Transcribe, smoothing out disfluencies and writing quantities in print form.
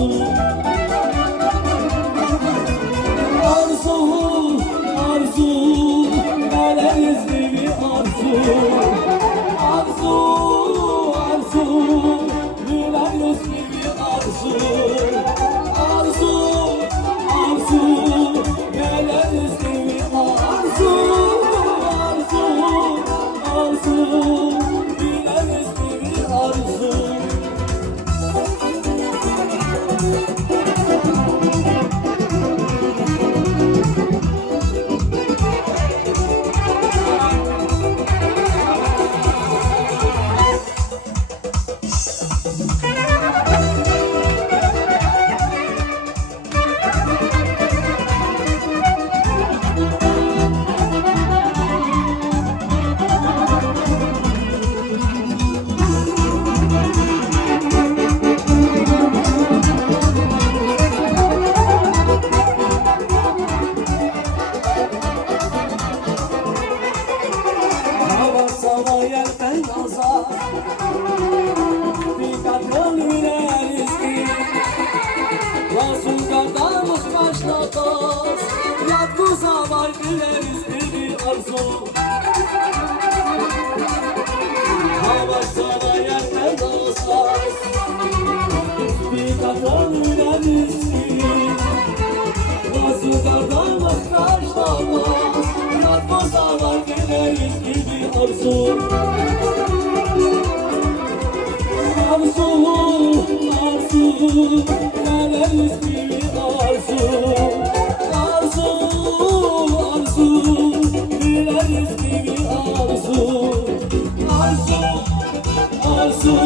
arzu. Arzu, arzu, neredesin bir arzu. Arzu, arzu, neredesin bir arzu. Arzu, arzu, neredesin bir arzu. Arzu, arzu, neredesin bir arzu. Sana yerden yazar bir kadın yüreğinizi Rasul kardeş başlatmaz Yatkı zaman dileriz bir arzu. Hava sana yerden yazar bir kadın yüreğinizi Rasul kardeş başlatmaz Yatkı zaman dileriz bir arzu. Arzu, arzu, neredesin bir arzu. Arzu, arzu, neredesin bir arzu. Arzu, arzu,